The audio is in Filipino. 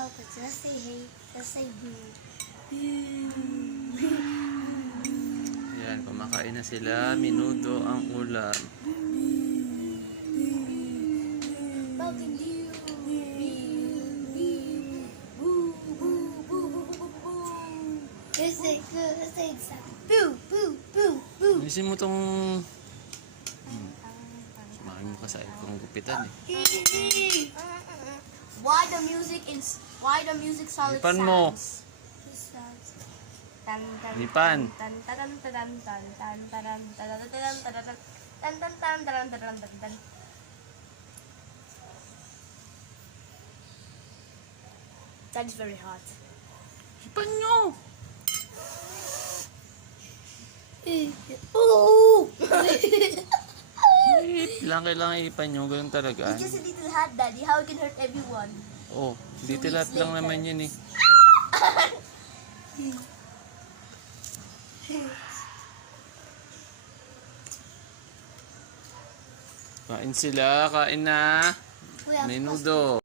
help it. So let's say hey. Let's say boo. Yan, kumakain na sila. Minudo ang ulam. Mountain Dew. Boo, boo, boo, boo, boo, boo, boo. Let's say exactly. Boo, boo, boo, boo. Alisin mo tong... Sumakin mo ka sa ikong gupitan eh. Why the music solid Lipan mo. sounds? Lipan. That is very hot. Lipan nyo! Ooh! Kailangan ipan nyo. Ganun talaga. It's just a little hot, Daddy. How it can hurt everyone? Oh, dito lahat lang naman yun eh. Kain sila. Kain na. We have Menudo.